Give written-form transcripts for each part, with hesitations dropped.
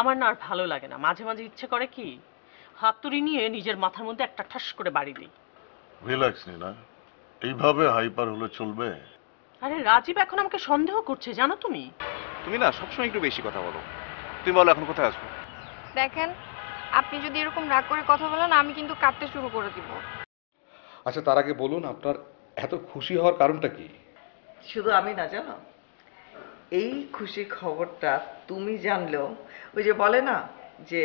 আমার না আর ভালো লাগে না, মাঝে মাঝে ইচ্ছে করে কি হাতুড়ি নিয়ে নিজের মাথার মধ্যে একটা ঠাস করে বাড়ি দিই। রিল্যাক্স না, এইভাবে হাইপার হলে চলবে? আরে রাজীব এখন আমাকে সন্দেহ করছে জানো তুমি। তুমি না সবসময় একটু বেশি কথা বলো। তুমি বলো এখন কোথায় আছো? দেখেন, আপনি যদি এরকম রাগ করে কথা বলেন আমি কিন্তু কাঁদতে শুরু করে দিব। আচ্ছা, তার আগে বলুন আপনার এত খুশি হওয়ার কারণটা কি? শুধু আমি না জানো, এই খুশির খবরটা তুমি জানলেও ওই যে বলে না যে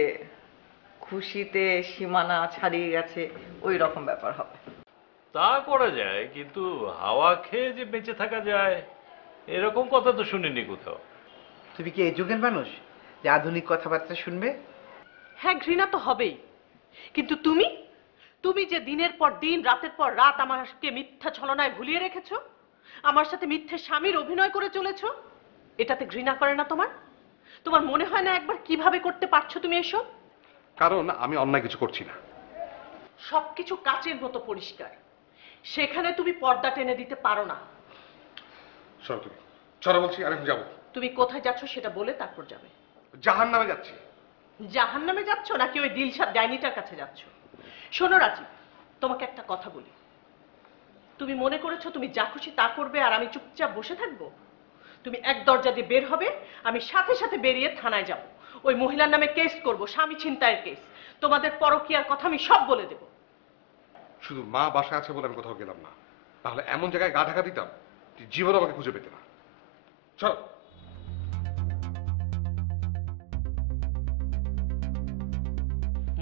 খুশিতে সীমানা ছাড়িয়ে গেছে, ওই রকম ব্যাপার হবে। তা করা যায়, কিন্তু হাওয়া খেয়ে যে বেঁচে থাকা যায় এরকম কথা তো শুনিনি কোথাও। তুমি কি এই যুগের মানুষ যে আধুনিক কথাবার্তা শুনবে? হ্যাঁ, ঘৃণা তো হবেই, কিন্তু তুমি তুমি যে দিনের পর দিন রাতের পর রাত আমাকে মিথ্যা ছলনায় ভুলিয়ে রেখেছো, আমার সাথে মিথ্যে স্বামীর অভিনয় করে চলেছো, এটাতে ঘৃণা করে না তোমার? তোমার মনে হয় না একবার কিভাবে করতে পারছো তুমি এসব? কারণ আমি অন্যায় কিছু করছি না। সবকিছু কাচের মতো পরিষ্কার, সেখানে তুমি পর্দা টেনে দিতে পারো না। সরো তুমি, চলো বলছি, আমি এখন যাবো। তুমি কোথায় যাচ্ছ সেটা বলে তারপর যাবে। জাহান্নামে যাচ্ছি। জাহান্নামে যাচ্ছ নাকি ওই দিলশাদ ডাইনিটার কাছে যাচ্ছ? শোনো রাজীব, তোমাকে একটা কথা বলি, তুমি মনে করেছো তুমি যা খুশি তা করবে আর আমি চুপচাপ বসে থাকবো? তুমি এক দরজা দিয়ে বের হবে, আমি সাথে সাথে বেরিয়ে থানায় যাব, ওই মহিলার নামে কেস করব, স্বামী ছিনতাইয়ের কেস। তোমাদের পরকীয়ার কথা আমি সব বলে দেব। শুধু মা বাসায় আছে বলে আমি কোথাও গেলাম না, তাহলে এমন জায়গায় গা ঢাকা দিতাম যে জীবন আমাকে খুঁজে পেতে না। চলো।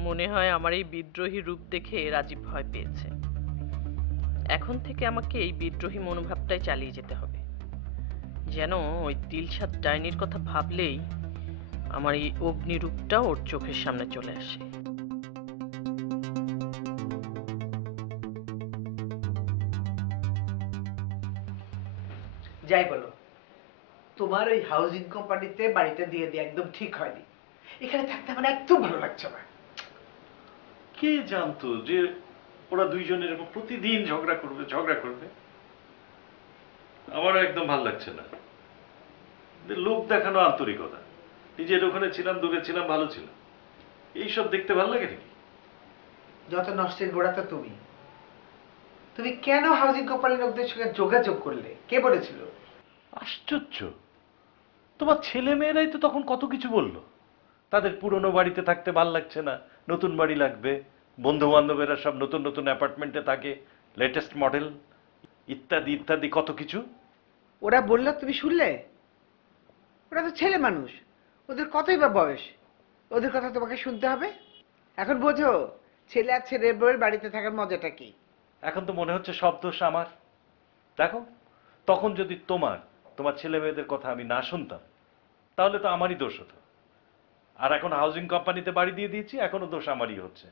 মনে হয় আমার এই বিদ্রোহী রূপ দেখে রাজীব ভয় পেয়েছে। এখন থেকে আমাকে এই বিদ্রোহী মনোভাবটাই চালিয়ে যেতে হবে, যেন ওই দিলশাদ ডাইনির কথা ভাবলেই আমার এই অগ্নিরূপটা ওর চোখের সামনে চলে আসে। যাই বলো, তোমার ওই হাউজিং কোম্পানিতে বাড়িটা দিয়ে দিয়ে একদম ঠিক হয়নি। এখানে থাকতে আমার একদম ভালো লাগছে না। কে জানতো যে ওরা দুইজন এরকম প্রতিদিন ঝগড়া করবে। আমারও একদম ভালো লাগছে না। লোক দেখানো আন্তরিকতা, নিজের ওখানে ছিলাম, দূরে ছিলাম, ভালো ছিল, এইসব দেখতে ভালো লাগে নাকি? যত নষ্টের গোড়া তো তুমি। তুমি কেন হাউজিং কোম্পানির লোকদের সঙ্গে যোগাযোগ করলে? কে বলেছিল? আশ্চর্য, তোমার ছেলে মেয়েরাই তো তখন কত কিছু বললো, তাদের পুরনো বাড়িতে থাকতে ভাল লাগছে না, নতুন বাড়ি লাগবে, বন্ধু বান্ধবেরা সব নতুন নতুন অ্যাপার্টমেন্টে থাকে, লেটেস্ট মডেল, ইত্যাদি ইত্যাদি কত কিছু। ওরা বললো তুমি শুনলে? ওরা তো ছেলে মানুষ, ওদের কতই বা বয়স, ওদের কথা তোমাকে শুনতে হবে? এখন বোঝো ছেলে আর ছেলের বউয়ের বাড়িতে থাকার মজাটা কি। এখন তো মনে হচ্ছে সব দোষ আমার। দেখো, তখন যদি তোমার ছেলে মেয়েদের কথা আমি না শুনতাম তাহলে তো আমারই দোষ হতো। আর এখন হাউজিং কোম্পানিতে বাড়ি দিয়ে দিয়েছি, এখনো দোষ আমারই হচ্ছে।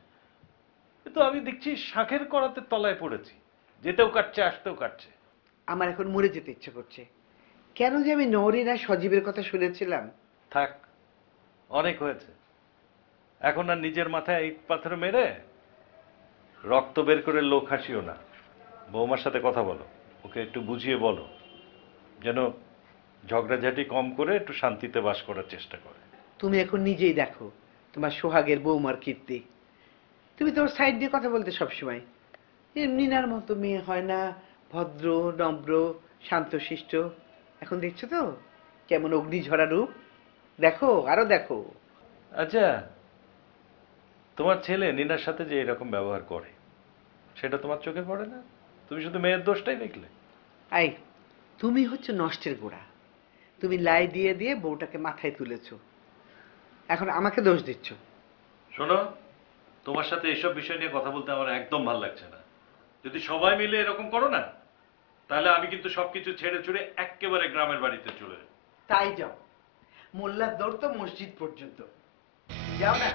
কিন্তু আমি দেখছি শাঁখের করাতে তলায় পড়েছি, যেতেও কাটছে আসতেও কাটছে। আমার এখন মরে যেতে ইচ্ছে করছে। কেন যে আমি নওরিন আর সজীবের কথা শুনেছিলাম। থাক, অনেক হয়েছে। এখন আর নিজের মাথায় ইট পাথর মেরে রক্ত বের করে লোক হাসিও না। বৌমার সাথে কথা বলো, ওকে একটু বুঝিয়ে বলো যেন ঝগড়াঝাটি কম করে একটু শান্তিতে বাস করার চেষ্টা করে। তুমি এখন নিজেই দেখো তোমার সোহাগের বৌমার কীর্তি। তুমি তোর সাইড দিয়ে কথা বলতে সবসময়, এমনিনার মতো মেয়ে হয় না, ভদ্র নম্র শান্তশিষ্ট। এখন দেখছো তো কেমন অগ্নিঝরা রূপ। দেখো, আরো দেখো। আচ্ছা, তোমার ছেলে নিনার সাথে যে এরকম ব্যবহার করে সেটা তোমার চোখে পড়ে না? তুমি শুধু মেয়ের দোষটাই দেখলে। এই, তুমি হচ্ছে নষ্টের গোড়া। তুমি লাই দিয়ে দিয়ে বউটাকে মাথায় তুলেছো, এখন আমাকে দোষ দিচ্ছ। শোনো, তোমার সাথে এসব বিষয় নিয়ে কথা বলতে আমার একদম ভালো লাগছে না। যদি সবাই মিলে এরকম করো না, তাহলে আমি কিন্তু সবকিছু ছেড়ে ছুড়ে একেবারে গ্রামের বাড়িতে চলে যাবো। তাই যাও, মোল্লার দৌড় তো মসজিদ পর্যন্ত, যাও না।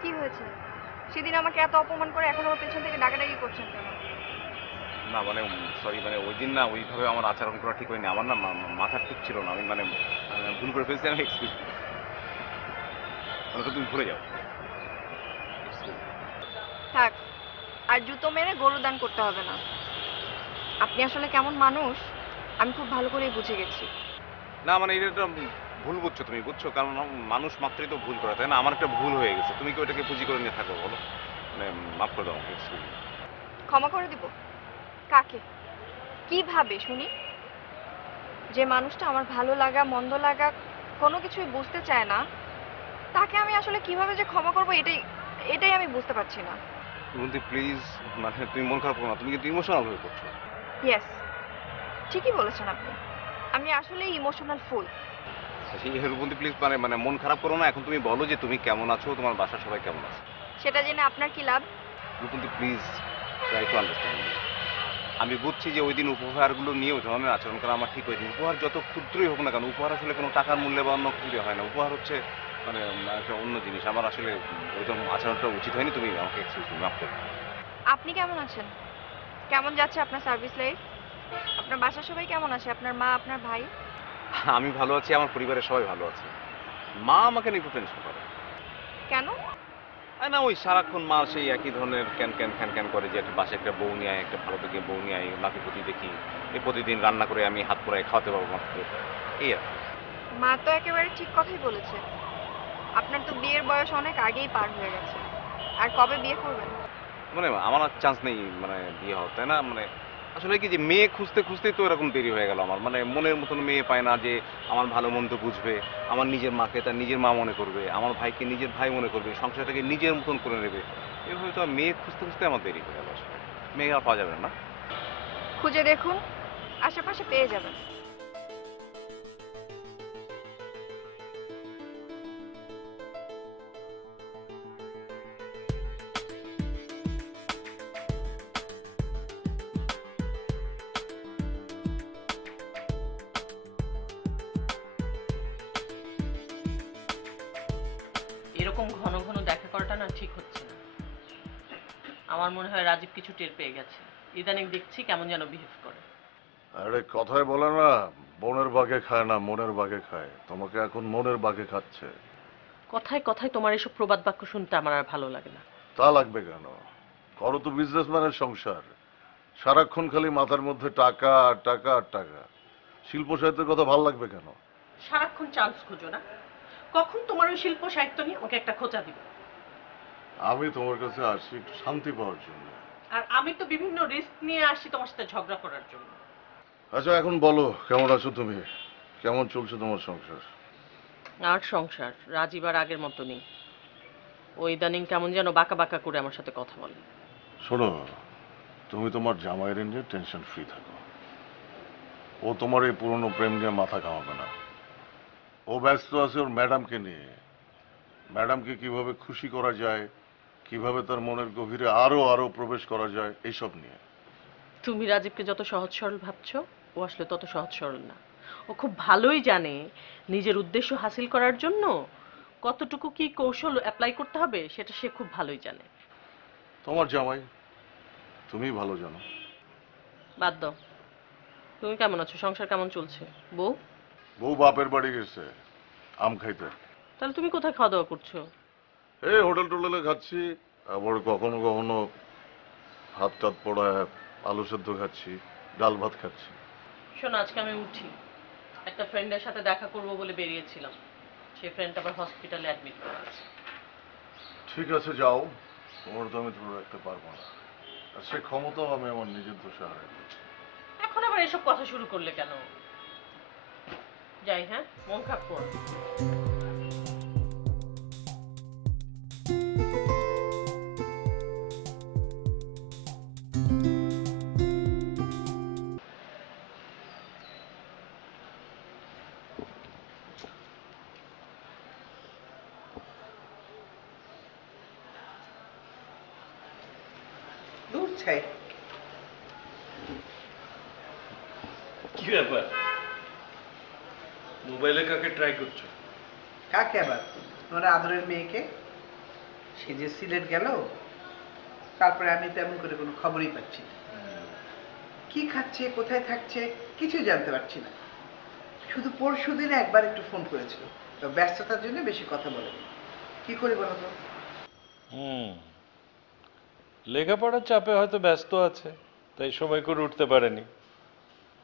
কি হয়েছে? সেদিন আমাকে এত অপমান করে এখন ওর পেছন থেকে ডাকাডাকি করছেন কেন? না মানে সরি, মানে ওই দিন না ওইভাবে আমার আচরণ করা ঠিক হয়নি। আমার না মাথা ঠিক ছিল না। আমি মানে ভুল করে ফেলছি। আমি এক্সকিউজ মানে তুমি ভুলে যাও। থাক, আর জুতো মেরে গরু দান করতে হবে না। আপনি আসলে কেমন মানুষ আমি খুব ভালো করেই বুঝে গেছি। না মানে এটা ভুল বুঝছো তুমি, বুঝছো? কারণ মানুষ মাত্রই তো ভুল করে, তাই না? আমার একটা ভুল হয়ে গেছে, তুমি কি ওইটাকে পুঁজি করে নিয়ে থাকো বলো? মানে মাফ করে দাও আমাকে, এক্সকিউজ। ক্ষমা করে দিব? কাকে? কিভাবে শুনি? যে মানুষটা আমার ভালো লাগা মন্দ লাগা কোনো কিছুই বুঝতে চায় না, তাকে আমি আসলে কিভাবে যে ক্ষমা করবো এটাই আমি বুঝতে পারছি না। রুমন্তি প্লিজ, মানে তুমি মন খারাপ করো না। তুমি কিন্তু ইমোশনাল হয়ে পড়ছো। ইয়েস, ঠিকই বলেছেন আপনি। আমি আসলে ইমোশনাল ফুল। রুমন্তি প্লিজ, মানে মন খারাপ করো না। এখন তুমি বলো যে তুমি কেমন আছো, তোমার বাসার সবাই কেমন আছে। সেটা জেনে আপনার কি লাভ? রুমন্তি প্লিজ ট্রাই টু আন্ডারস্ট্যান্ড। আমি বুঝছি যে ওই দিন উপহারগুলো নিয়ে ওই ধরনের আচরণ করা আমার ঠিক হয়নি। উপহার যত ক্ষুদ্রই হোক না কেন, উপহার আসলে কোনো টাকার মূল্যে বা অন্য কিছু দিয়ে হয় না। উপহার হচ্ছে মানে একটা অন্য জিনিস। আমার আসলে ওই রকম আচরণটা উচিত হয়নি। তুমি আমাকে এক্সকিউজ মাফ করো। আপনি কেমন আছেন? কেমন যাচ্ছে আপনার সার্ভিস লাইফ? আপনার বাসার সবাই কেমন আছে? আপনার মা, আপনার ভাই? আমি ভালো আছি, আমার পরিবারের সবাই ভালো আছে। মা আমাকে নিয়ে একটু টেনশন করে। কেন? না ওই সারাক্ষণ মা সেই একই ধরনের ক্যান ক্যান ক্যান ক্যান করে যে একটা বাসায় একটা বউ নিয়ে আয়, একটা ভালো থেকে বউ নিয়ে আয়, নাকি প্রতি দেখি এই প্রতিদিন রান্না করে আমি হাত পোড়ায় খাওয়াতে পারবো মাত্র এই আর কি। মা তো একেবারে ঠিক কথাই বলেছে। আপনার তো বিয়ের বয়স অনেক আগেই পার হয়ে গেছে। আর কবে বিয়ে করবেন? মানে আমার আর চান্স নেই মানে বিয়ে হওয়ার, তাই না? মানে আসলে কি যে মেয়ে খুঁজতে খুঁজতেই তো এরকম দেরি হয়ে গেল আমার। মানে মনের মতন মেয়ে পায় না যে আমার ভালো মন্দ বুঝবে, আমার নিজের মাকে তার নিজের মা মনে করবে, আমার ভাইকে নিজের ভাই মনে করবে, সংসারটাকে নিজের মতন করে নেবে। এভাবে তো মেয়ে খুঁজতে খুঁজতে আমার দেরি হয়ে গেল। আসলে মেয়ে আর পাওয়া যাবে না। খুঁজে দেখুন, আশেপাশে পেয়ে যাবেন। এরকম ঘন ঘন দেখা করাটা না ঠিক হচ্ছে না। আমার মনে হয় রাজীব কিছু টের পেয়ে গেছে। ইদানিং দেখছি কেমন যেন বিহেভ করে। আরে কথায় বলে না, বনের বাঘে খায় না মনের বাঘে খায়। তোমাকে এখন মনের বাঘে খাচ্ছে। কথায় কথায় তোমার এসব প্রবাদ বাক্য শুনতে আমার আর ভালো লাগে না। তা লাগবে কেন? করো তো বিজনেসম্যানের সংসার। সারাক্ষণ খালি মাথার মধ্যে টাকা আর টাকা আর টাকা। শিল্প সাহিত্যের কথা ভালো লাগবে কেন? সারাক্ষণ চান্স খুঁজো না। কখন তোমার ওই শিল্প সাহিত্য নিয়ে আমাকে একটা খোঁচা দিবে? আমি তোমার কাছে আসি একটু শান্তি পাওয়ার জন্য। আর আমি তো বিভিন্ন রিস্ক নিয়ে আসি তোমার সাথে ঝগড়া করার জন্য। আচ্ছা এখন বলো, কেমন আছো তুমি? কেমন চলছে তোমার সংসার? আর সংসার রাজীব আর আগের মতো নেই। ও ইদানিং কেমন যেন বাঁকা বাঁকা করে আমার সাথে কথা বলে। শোনো, তুমি তোমার জামাইয়ের নিয়ে টেনশন ফ্রি থাকো। ও তোমার এই পুরনো প্রেম নিয়ে মাথা ঘামাবে না। ও ব্যস্ত আছে ওর ম্যাডামকে নিয়ে। ম্যাডামকে কিভাবে খুশি করা যায়, কিভাবে তার মনের গভীরে আরো আরো প্রবেশ করা যায়, এইসব নিয়ে। তুমি রাজীবকে যত সহজ সরল ভাবছো, ও আসলে তত সহজ সরল না। ও খুব ভালোই জানে নিজের উদ্দেশ্য হাসিল করার জন্য কতটুকু কি কৌশল অ্যাপ্লাই করতে হবে, সেটা সে খুব ভালোই জানে। তোমার জামাই, তুমি ভালো জানো। বাদ দাও। তুমি কেমন আছো? সংসার কেমন চলছে? বউ? বউ বাপের বাড়ি গেছে আম খাইতে। তাহলে তুমি কোথায় খাওয়া দাওয়া করছো? এই হোটেল টোটেলে খাচ্ছি, আবার কখনো কখনো হাত টাত পড়ায় আলু সেদ্ধ খাচ্ছি, ডাল ভাত খাচ্ছি। শোনো, আজকে আমি উঠি, একটা ফ্রেন্ডের সাথে দেখা করব বলে বেরিয়েছিলাম, সেই ফ্রেন্ড আবার হসপিটালে অ্যাডমিট করা আছে। ঠিক আছে, যাও, তোমার তো আমি ধরে রাখতে পারবো না, আর সে ক্ষমতাও আমি আমার নিজের দোষে হারাই ফেলছি। এখন আবার এসব কথা শুরু করলে কেন? যাই, হ্যাঁ, মন খারাপ করো। দূর ছাই। কি ব্যাপার, মোবাইলে কাকে ট্রাই করছো? কাকে আবার? তোমার আদরের মেয়েকে। সে যে সিলেট গেল, তারপরে আমি তেমন করে কোনো খবরই পাচ্ছি না। কি খাচ্ছে, কোথায় থাকছে, কিছুই জানতে পারছি না। শুধু পরশু দিনে একবার একটু ফোন করেছিল, তো ব্যস্ততার জন্য বেশি কথা বলেনি। কি করে বলো তো? লেখাপড়ার চাপে হয়তো ব্যস্ত আছে, তাই সময় করে উঠতে পারেনি।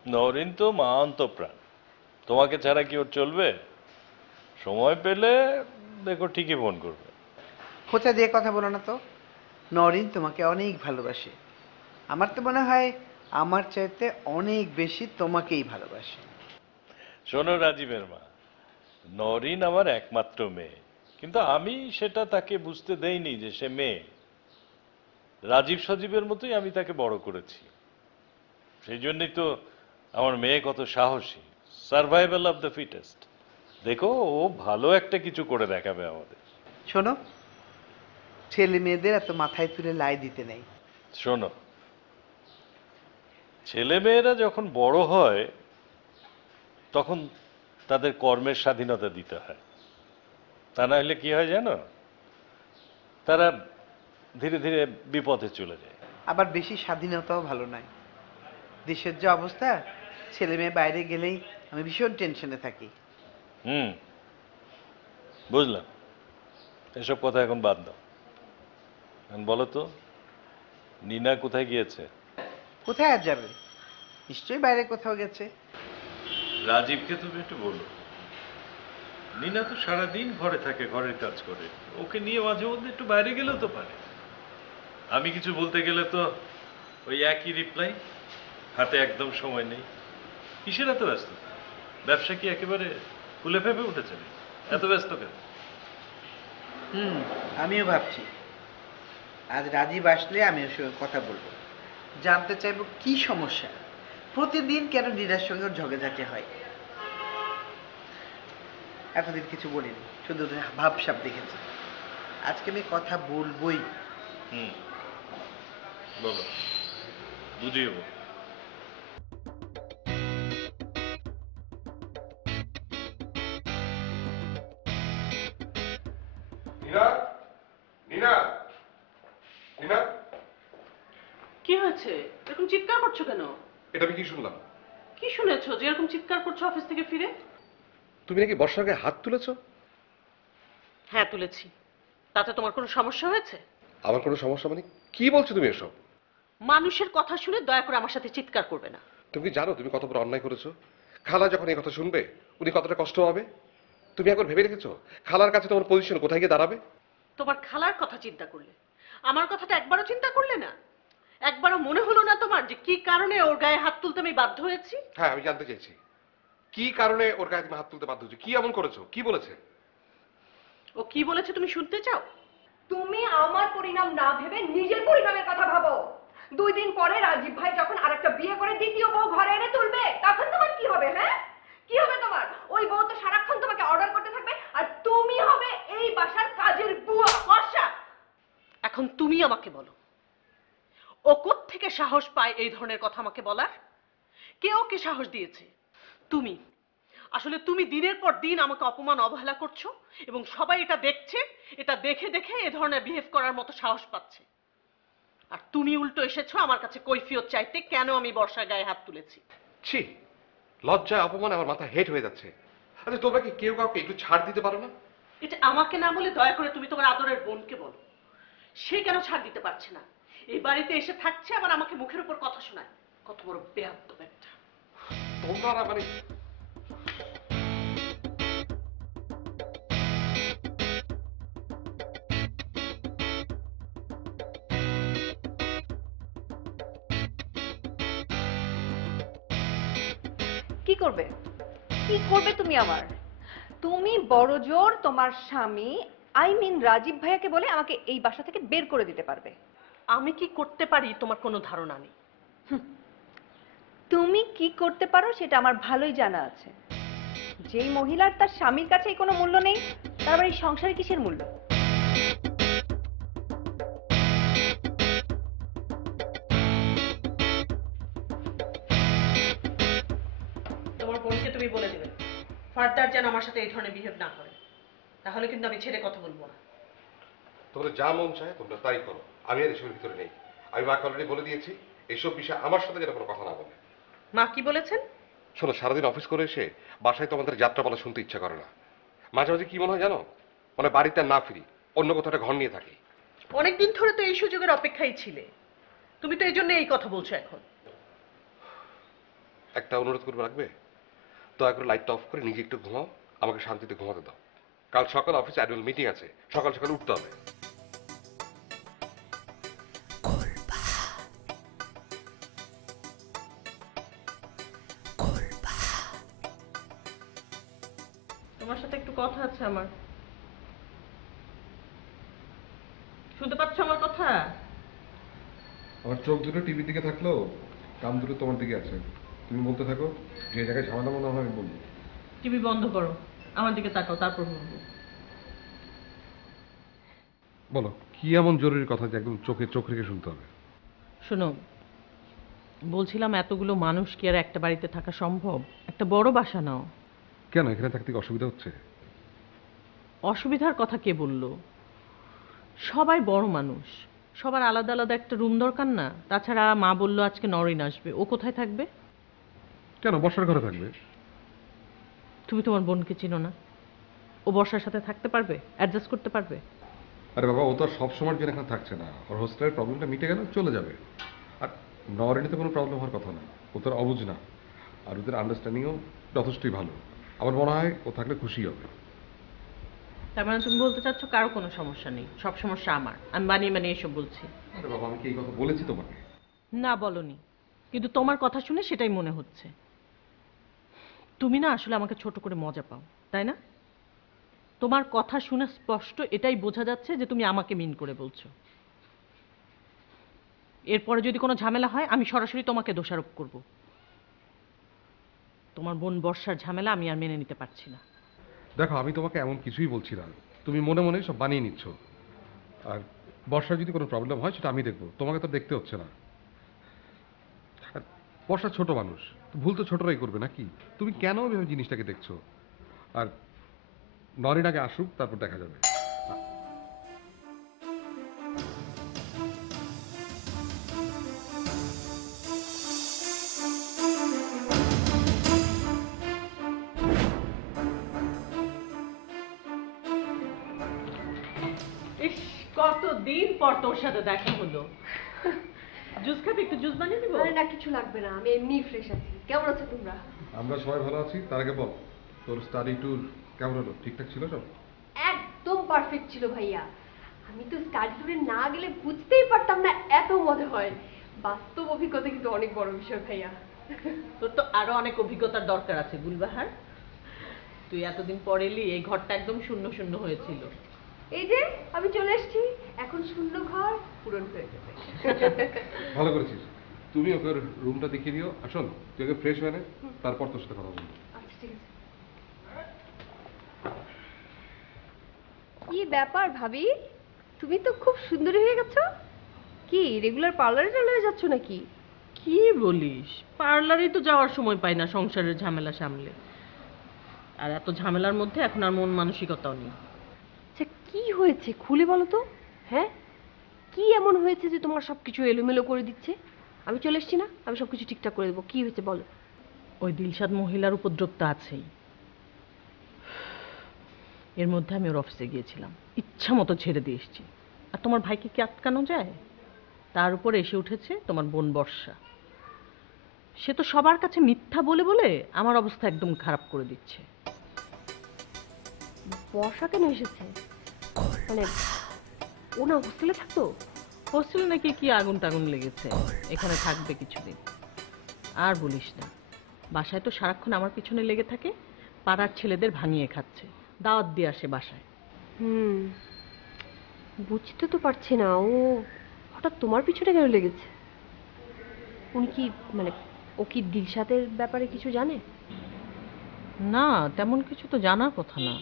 নরিন তো মা অন্তঃপ্রাণ, তোমাকে ছাড়া কি ওর চলবে? সময় পেলে দেখো ঠিকই ফোন করবে। খোঁচা দিয়ে কথা বলো না তো। নরিন তোমাকে অনেক ভালোবাসে। আমার তো মনে হয় আমার চাইতে অনেক বেশি তোমাকেই ভালোবাসে। শোনো রাজীবের মা, নরিন আমার একমাত্র মেয়ে, কিন্তু আমি সেটা তাকে বুঝতে দেইনি যে সে মেয়ে। রাজীব সজীবের মতোই আমি তাকে বড় করেছি। সেই জন্যই তো আমার মেয়ে কত সাহসী, সার্ভাইভাল অফ দ্য ফিটেস্ট। দেখো, ও ভালো একটা কিছু করে দেখাবে আমাদের। শোনো, ছেলে মেয়েদের এত মাথায় তুলে লাই দিতে নেই। শোনো, ছেলে মেয়েরা যখন বড় হয় তখন তাদের কর্মের স্বাধীনতা দিতে হয়, তা না হলে কি হয় জানো, তারা ধীরে ধীরে বিপথে চলে যায়। আবার বেশি স্বাধীনতাও ভালো নয়। দেশের যে অবস্থা, ছেলে মেয়ে বাইরে গেলেই আমি ভীষণ টেনশনে থাকি। বুঝলাম, এসব কথা এখন বাদ দাও। এখন বলো তো, নীনা কোথায় গিয়েছে? কোথায় আর যাবে? নিশ্চয়ই বাইরে কোথাও গেছে। রাজীবকে তুমি একটু বলো, নীনা তো সারাদিন ঘরে থাকে, ঘরের কাজ করে, ওকে নিয়ে মাঝে মধ্যে একটু বাইরে গেলেও তো পারে। আমি কিছু বলতে গেলে তো ওই একই রিপ্লাই, হাতে একদম সময় নেই। কিসের এত ব্যস্ত? ব্যবসা কি একেবারে ফুলে ফেপে উঠেছে? এত ব্যস্ত কেন? আমিও ভাবছি আজ রাজীব আসলে আমি ওর সঙ্গে কথা বলবো, জানতে চাইবো কি সমস্যা, প্রতিদিন কেন নীরার সঙ্গে ওর ঝগড়াঝাটি হয়। এতদিন কিছু বলিনি, শুধু ভাবসাব দেখেছি। আজকে আমি কথা বলবোই। বলো, বুঝিয়ে বলো। নীনা, নীনা, নীনা, কি হয়েছে? এরকম চিৎকার করছো কেন? এটা আমি কি শুনলাম? কি শুনেছো যে এরকম চিৎকার করছো অফিস থেকে ফিরে? তুমি নাকি বর্ষার গায়ে হাত তুলেছো? হ্যাঁ, তুলেছি। তাতে তোমার কোনো সমস্যা হয়েছে? আমার কোনো সমস্যা মানে? কি বলছো তুমি এসব? মানুষের কথা শুনে দয়া করে আমার সাথে চিৎকার করবে না। তুমি কি জানো তুমি কত বড় অন্যায় করেছো? খালা যখন এই কথা শুনবে, উনি কতটা কষ্ট হবে তুমি একবার ভেবে রেখেছো? খালার কাছে তোমার পজিশন কোথায় গিয়ে দাঁড়াবে? তোমার খালার কথা চিন্তা করলে, আমার কথাটা একবারও চিন্তা করলে না? একবারও মনে হলো না তোমার যে কি কারণে ওর গায়ে হাত তুলতে আমি বাধ্য হয়েছি? হ্যাঁ, আমি জানতে চাইছি কি কারণে ওর গায়ে তুমি হাত তুলতে বাধ্য হয়েছো? কি এমন করেছো? কি বলেছে? ও কি বলেছে তুমি শুনতে চাও? তুমি আমার পরিণাম না ভেবে নিজের পরিণামের কথা ভাবো। 2 দিন পরে রাজীব ভাই যখন আরেকটা বিয়ে করে দ্বিতীয় বউ ঘরে এনে তুলবে, তখন তোমার কি হবে? হ্যাঁ, কি হবে তোমার? ওই বউ তো সারাক্ষণ তোমাকে অর্ডার করতে থাকবে, আর তুমি হবে এই বাসার কাজের বুয়া। বর্ষা, এখন তুমি আমাকে বলো, ও কোত্থেকে সাহস পায় এই ধরনের কথা আমাকে বলার? কে ওকে সাহস দিয়েছে? তুমি। আসলে তুমি দিনের পর দিন আমাকে অপমান অবহেলা করছো, এবং সবাই এটা দেখছে। এটা দেখে দেখে এ ধরনের বিহেভ করার মতো সাহস পাচ্ছে। আর তুমি উল্টো এসেছো আমার কাছে কৈফিয়ত চাইতে, কেন আমি বর্ষার গায়ে হাত তুলেছি। ছি, লজ্জায় অপমানে আমার মাথা হেট হয়ে যাচ্ছে। আচ্ছা, তোমরা কি কেউ কাউকে একটু ছাড় দিতে পারো না? এটা আমাকে না বলে দয়া করে তুমি তোমার আদরের বোনকে বলো। সে কেন ছাড় দিতে পারছে না? এই বাড়িতে এসে থাকছে আবার আমাকে মুখের উপর কথা শোনায়। কত বড় বেয়াদব একটা। তোমরা মানে কি করবে? কি করবে তুমি আমার? তুমি বড় জোর তোমার স্বামী রাজীব ভাইয়াকে বলে আমাকে এই বাসা থেকে বের করে দিতে পারবে। আমি কি করতে পারি তোমার কোনো ধারণা নেই। তুমি কি করতে পারো সেটা আমার ভালোই জানা আছে। যেই মহিলার তার স্বামীর কাছেই কোনো মূল্য নেই, তার আবার এই সংসারে কিসের মূল্য? তোমার বোনকে তুমি বলে দেবে ফার্দার যেন আমার সাথে এই ধরনের বিহেভ না করে, তাহলে কিন্তু আমি ছেড়ে কথা বলবো না। তোমরা যা মন চায় তোমরা তাই করো, আমি আর এসবের ভিতরে নেই। আমি মাকে অলরেডি বলে দিয়েছি এইসব বিষয়ে আমার সাথে যেন কোনো কথা না বলে। মা কি বলেছেন? শোনো, সারাদিন অফিস করে এসে বাসায় তো আমাদের যাত্রাপালা শুনতে ইচ্ছা করে না। মাঝে মাঝে কি মনে হয় জানো, মানে বাড়িতে আর না ফিরি, অন্য কোথাও একটা ঘর নিয়ে থাকি। অনেকদিন ধরে তো এই সুযোগের অপেক্ষায় ছিলে, তুমি তো এই জন্য এই কথা বলছো এখন। একটা অনুরোধ করবে, রাখবে? দয়া করে লাইটটা অফ করে নিজে একটু ঘুমাও, আমাকে শান্তিতে ঘুমাতে দাও। কাল সকাল অফিসে অ্যানুয়াল মিটিং আছে, সকাল সকাল উঠতে হবে। তোমার সাথে একটু কথা আছে আমার, শুনতে পাচ্ছ আমার কথা? আমার চোখ দুটো টিভির দিকে থাকলো, কান দুটো তোমার দিকে আছে। তুমি বলতে থাকো, যে জায়গায় ঝামেলা মনে হয় আমি বলবো। টিভি বন্ধ করো, আমার দিকে তাকাও, তারপর বলবো। বলো, কি এমন জরুরি কথা যে একদম চোখে চোখ রেখে শুনতে হবে? শোনো, বলছিলাম এতগুলো মানুষ কি আর একটা বাড়িতে থাকা সম্ভব? একটা বড় বাসা নাও। কেন, এখানে থাকতে কি অসুবিধা হচ্ছে? অসুবিধার কথা কে বললো? সবাই বড় মানুষ, সবার আলাদা আলাদা একটা রুম দরকার না? তাছাড়া মা বললো আজকে নরিন আসবে, ও কোথায় থাকবে? কেন, বর্ষার ঘরে থাকবে। তুমি তোমার বোনকে চিনো না? ও বর্ষার সাথে থাকতে পারবে, অ্যাডজাস্ট করতে পারবে? আরে বাবা, ও তো আর সবসময়ের জন্য এখানে থাকছে না, ওর হোস্টেলের প্রবলেমটা মিটে গেল চলে যাবে। আর নরেনে তো কোনো প্রবলেম হওয়ার কথা না, ও তো আর অবুঝ না। আর ওদের আন্ডারস্ট্যান্ডিংও যথেষ্টই ভালো। আমার মনে হয় ও থাকলে খুশি হবে। তার মানে তুমি বলতে চাচ্ছ কারো কোনো সমস্যা নেই, সব সমস্যা আমার, আমি বানিয়ে বানিয়ে এসব বলছি? আরে বাবা, আমি কি এই কথা বলেছি তোমাকে? না বলনি, কিন্তু তোমার কথা শুনে সেটাই মনে হচ্ছে। তুমি না আসলে আমাকে ছোট করে মজা পাও, তাই না? তোমার কথা শুনে স্পষ্ট এটাই বোঝা যাচ্ছে যে তুমি আমাকে মিন করে বলছো। এরপরে যদি কোনো ঝামেলা হয় আমি সরাসরি তোমাকে দোষারোপ করব। তোমার বোন বর্ষার ঝামেলা আমি আর মেনে নিতে পারছি না। দেখো, আমি তোমাকে এমন কিছুই বলছি না, তুমি মনে মনে সব বানিয়ে নিচ্ছ। আর বর্ষার যদি কোনো প্রবলেম হয় সেটা আমি দেখবো, তোমাকে তো দেখতে হচ্ছে না। আর বর্ষা ছোট মানুষ, ভুল তো ছোটরাই করবে নাকি? তুমি কেন এভাবে জিনিসটাকে দেখছো? আর নরিন আগে আসুক, তারপর দেখা যাবে। ইস, কতদিন পর তোর সাথে দেখা হলো। জুস খাবি? একটু জুস বানিয়ে দিব? আরে না, কিছু লাগবে না, আমি এমনি ফ্রেশ আছি। কেমন আছো তোমরা? আমরা সবাই ভালো আছি। তার আগে বল, তোর স্টাডি ট্যুর কেমন হলো? ঠিকঠাক ছিল সব? একদম পারফেক্ট ছিল ভাইয়া। আমি তো স্টাডি ট্যুরে না গেলে বুঝতেই পারতাম না এত মজা হয়। বাস্তব অভিজ্ঞতা কিন্তু অনেক বড় বিষয় ভাইয়া। তোর তো আরো অনেক অভিজ্ঞতার দরকার আছে গুলবাহার। তুই এতদিন পর এলি, এই ঘরটা একদম শূন্য শূন্য হয়েছিল। এই যে আমি চলে এসেছি, এখন শূন্য ঘর পূরণ হয়ে যাবে। ভালো করেছিস। তুমি ওকে রুমটা দেখিয়ে দিও। আসুন, তুই ওকে ফ্রেশ হয়ে নে, তারপর তোর সাথে কথা বলবো। আচ্ছা, ঠিক আছে। কি ব্যাপার ভাবি, তুমি তো খুব সুন্দরী হয়ে গেছো। কি রেগুলার পার্লারে চলে যাচ্ছ নাকি? কি বলিস, পার্লারই তো যাওয়ার সময় পাই না সংসারের ঝামেলা সামলে। আর এত ঝামেলার মধ্যে এখন আর মন মানসিকতাও নেই। আচ্ছা, কি হয়েছে খুলে বলো তো। হ্যাঁ, কি এমন হয়েছে যে তোমার সবকিছু এলোমেলো করে দিচ্ছে? আমি চলে এসেছি না, আমি সবকিছু ঠিকঠাক করে দেবো। কি হয়েছে বলো। ওই দিলশাদ মহিলার উপদ্রব তো আছেই। এর মধ্যে আমি ওর অফিসে গিয়েছিলাম, ইচ্ছা মতো ছেড়ে দিয়ে এসেছি। আর তোমার ভাইকে কি আটকানো যায়? তার উপর এসে উঠেছে তোমার বোন বর্ষা। সে তো সবার কাছে মিথ্যা বলে বলে আমার অবস্থা একদম খারাপ করে দিচ্ছে। বর্ষা কেন এসেছে? মানে ও না হোস্টেলে থাকতো? হোস্টেলে নাকি কি আগুন টাগুন লেগেছে, এখানে থাকবে কিছুদিন। আর বলিস না, বাসায় তো সারাক্ষণ আমার পিছনে লেগে থাকে, পাড়ার ছেলেদের ভাঙিয়ে খাচ্ছে, দাওয়াত দিয়ে আসে বাসায়। বুঝতে তো পারছি না, ও হঠাৎ তোমার পিছনে কেন লেগেছে? উনি কি মানে ও কি দিলশাদের ব্যাপারে কিছু জানে? না, তেমন কিছু তো জানার কথা না।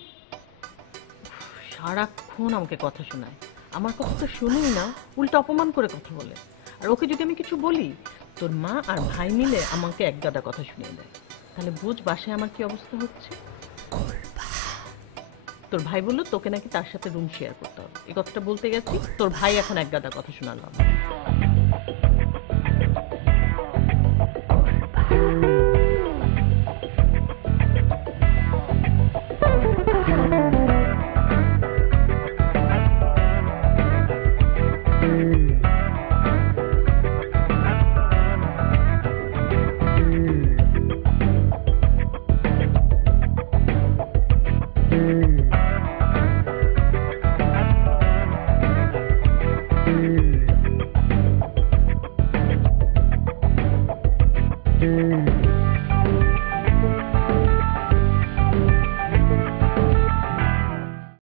সারাক্ষণ আমাকে কথা শোনায়, আমার কথা তো শুনেই না, উল্টো অপমান করে কথা বলে। আর ওকে যদি আমি কিছু বলি, তোর মা আর ভাই মিলে আমাকে এক গাদা কথা শুনিয়ে দেয়। তাহলে বুঝ বাসায় আমার কি অবস্থা হচ্ছে। তোর ভাই বললো তোকে নাকি তার সাথে রুম শেয়ার করতে হবে, এই কথাটা বলতে গেছি, তোর ভাই এখন এক গাদা কথা শোনালো আমাকে। Mm-hmm.